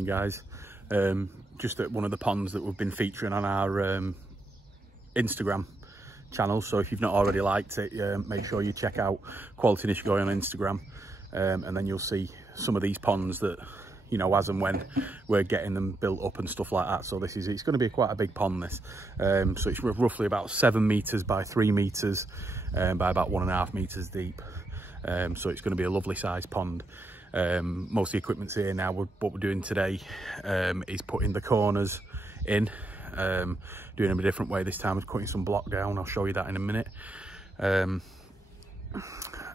morning, guys. Just at one of the ponds that we've been featuring on our Instagram channel. So if you've not already liked it, make sure you check out Quality Nishikigoi on Instagram, and then you'll see some of these ponds that, you know, as and when we're getting them built up and stuff like that. So it's going to be quite a big pond, this. So it's roughly about 7 meters by 3 meters, by about 1.5 meters deep. So it's going to be a lovely sized pond. Most of the equipment's here now. What we're doing today is putting the corners in, doing them a different way this time. Is cutting some block down. I'll show you that in a minute.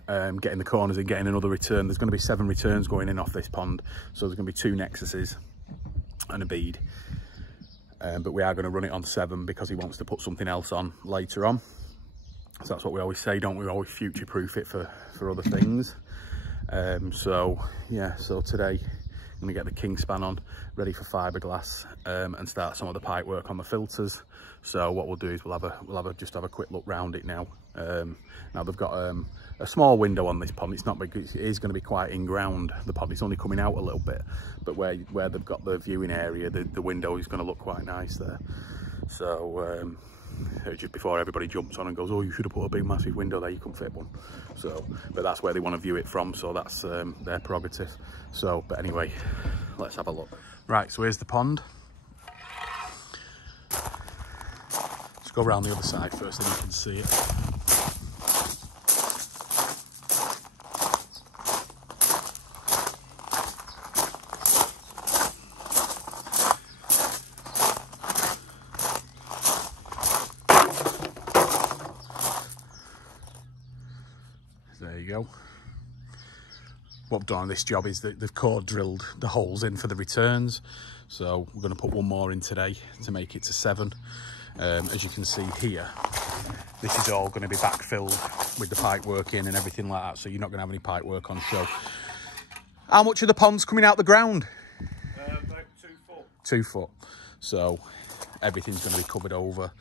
Getting the corners in, getting another return. There's going to be 7 returns going in off this pond, so there's going to be 2 Nexuses and a bead, but we are going to run it on 7 because he wants to put something else on later on. So that's what we always say, don't we? We always future proof it for other things. So yeah, so today I'm going to get the king span on, ready for fiberglass, and start some of the pipe work on the filters. So what we'll do is we'll just have a quick look round it now. Now they've got a small window on this pond. It's not big, it is going to be quite in ground. The pond is only coming out a little bit, but where they've got the viewing area, the window is going to look quite nice there. So just before everybody jumps on and goes, oh, you should have put a big massive window there, you couldn't fit one. So, but that's where they want to view it from, so that's their prerogative. So, but anyway, let's have a look. Right, so here's the pond. Let's go around the other side first, then you can see it. There you go. What I've done on this job is that they've core drilled the holes in for the returns. So we're going to put one more in today to make it to 7. As you can see here, this is all going to be backfilled with the pipe work in and everything like that. So you're not going to have any pipe work on show. How much of the pond's coming out the ground? About 2 foot. 2 foot. So everything's going to be covered over,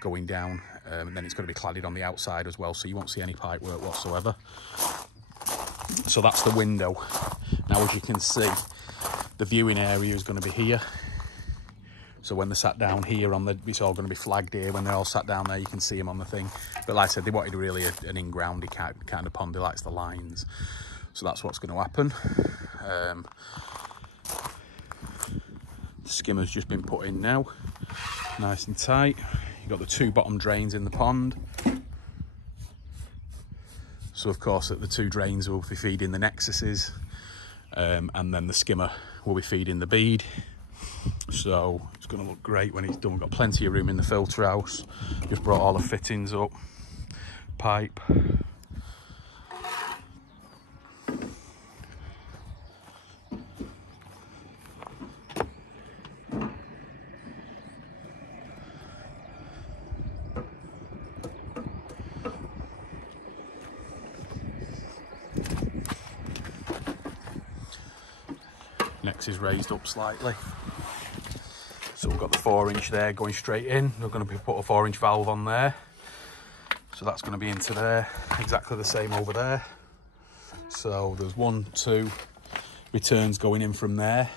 going down, and then it's going to be cladded on the outside as well, so you won't see any pipe work whatsoever. So that's the window. Now, as you can see, the viewing area is going to be here. So when they're sat down here, it's all going to be flagged here. When they're all sat down there, you can see them on the thing. But like I said, they wanted really an in-groundy kind of pond. They likes the lines. So that's what's going to happen. Skimmer's just been put in now, nice and tight. You've got the 2 bottom drains in the pond. So of course the 2 drains will be feeding the Nexuses, and then the skimmer will be feeding the bead. So it's going to look great when it's done. We've got plenty of room in the filter house. Just brought all the fittings up, pipe. Next is raised up slightly. So we've got the 4-inch there going straight in. We're going to put a 4-inch valve on there. So that's going to be into there. Exactly the same over there. So there's 1, 2 returns going in from there.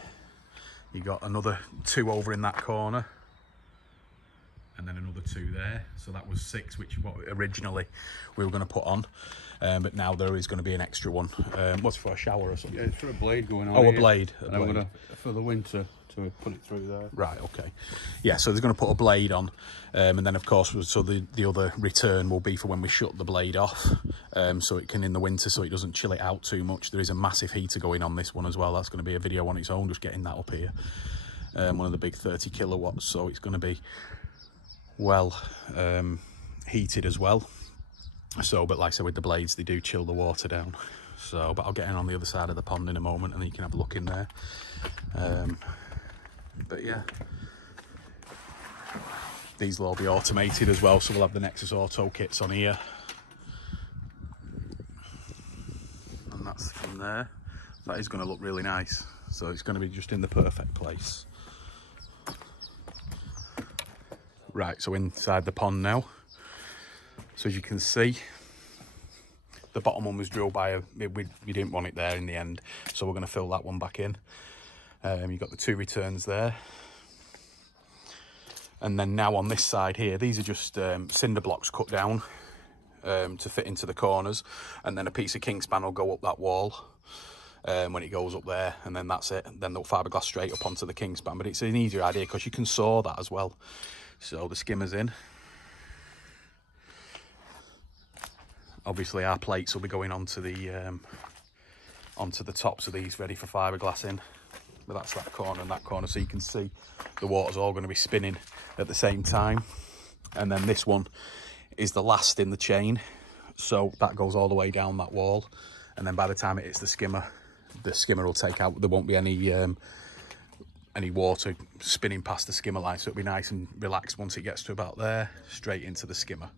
You got another 2 over in that corner. And then another 2 there. So that was 6, which is what originally we were going to put on. But now there is going to be an extra one. What's for a shower or something? Yeah, it's for a blade going on. Oh, here. a blade. And I'm going to, for the winter, to put it through there. Right, okay. Yeah, so they're going to put a blade on. And then, of course, so the other return will be for when we shut the blade off. So it can, in the winter, so it doesn't chill it out too much. There is a massive heater going on this one as well. That's going to be a video on its own, just getting that up here. One of the big 30 kilowatts. So it's going to be well heated as well. So, but like I said, with the blades, they do chill the water down. So, but I'll get in on the other side of the pond in a moment, and then you can have a look in there. But yeah, these will all be automated as well. So we'll have the Nexus Auto kits on here, and that's from there. That is going to look really nice. So it's going to be just in the perfect place. Right, so inside the pond now. So as you can see, the bottom one was drilled by we didn't want it there in the end, so we're going to fill that one back in. You've got the 2 returns there. And then now on this side here, these are just cinder blocks cut down to fit into the corners, and then a piece of Kingspan will go up that wall when it goes up there, and then that's it. Then they'll fiberglass straight up onto the Kingspan, but it's an easier idea because you can saw that as well. So the skimmer's in. Obviously our plates will be going onto the tops of these, ready for fiberglassing. But that's that corner and that corner, so you can see the water's all going to be spinning at the same time. And then this one is the last in the chain, so that goes all the way down that wall, and then by the time it hits the skimmer will take out, there won't be any water spinning past the skimmer line, so it'll be nice and relaxed once it gets to about there, straight into the skimmer.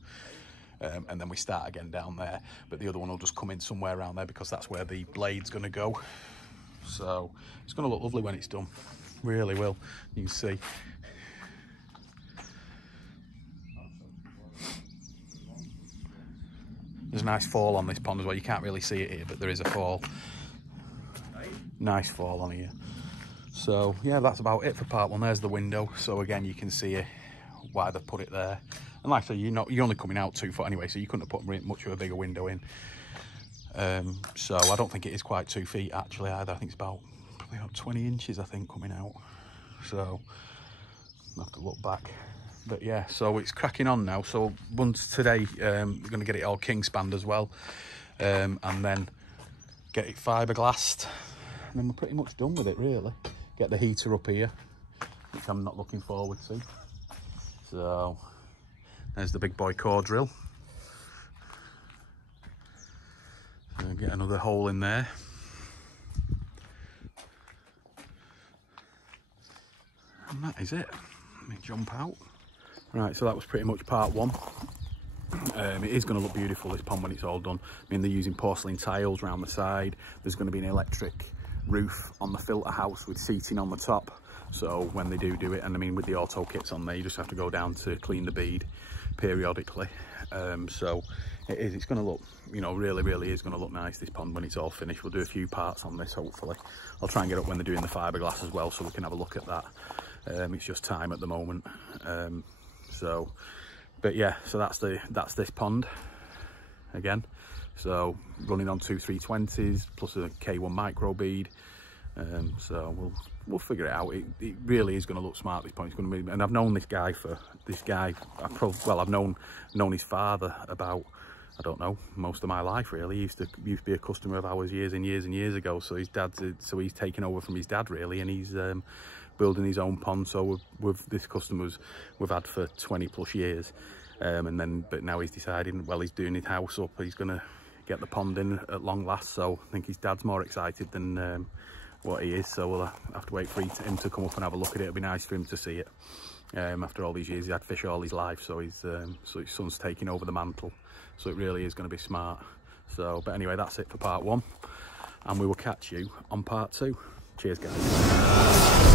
And then we start again down there, but the other one will just come in somewhere around there because that's where the blade's going to go. So it's going to look lovely when it's done, really will. You can see. There's a nice fall on this pond as well. You can't really see it here, but there is a fall. Nice fall on here. So yeah, that's about it for part 1. There's the window. So again, you can see why they put it there. And like I say, you're only coming out 2 foot anyway, so you couldn't have put much of a bigger window in. So I don't think it is quite 2 feet actually either. I think it's probably about 20 inches, I think, coming out. So I'll have to look back. But yeah, so it's cracking on now. So once today, we're going to get it all Kingspanned as well, and then get it fiberglassed, and then we're pretty much done with it really. Get the heater up here, which I'm not looking forward to. So there's the big boy core drill. So get another hole in there. And that is it. Let me jump out. Right, so that was pretty much part 1. It is going to look beautiful, this pond, when it's all done. I mean, they're using porcelain tiles around the side. There's going to be an electric roof on the filter house with seating on the top. So when they do it, and I mean with the auto kits on there, you just have to go down to clean the bead periodically. So it's going to look, you know, really is going to look nice, this pond, when it's all finished. We'll do a few parts on this, hopefully. I'll try and get up when they're doing the fiberglass as well, so we can have a look at that. It's just time at the moment. But yeah, so that's this pond again. So running on 2 320s plus a K1 MicroBead. So we'll figure it out. It really is going to look smart, this point. It's going to be, and I've known this guy. I've known his father about, I don't know, most of my life really. He used to be a customer of ours years and years ago. So he's taken over from his dad really, and he's building his own pond. So with this customers we've had for 20 plus years, but now he's deciding, well, he's doing his house up, he's going to get the pond in at long last. So I think his dad's more excited than what he is, so we'll have to wait for him to come up and have a look at it. It'll be nice for him to see it. After all these years, he's had fish all his life, so his son's taking over the mantle. So it really is going to be smart. So, but anyway, that's it for part 1, and we will catch you on part 2. Cheers, guys.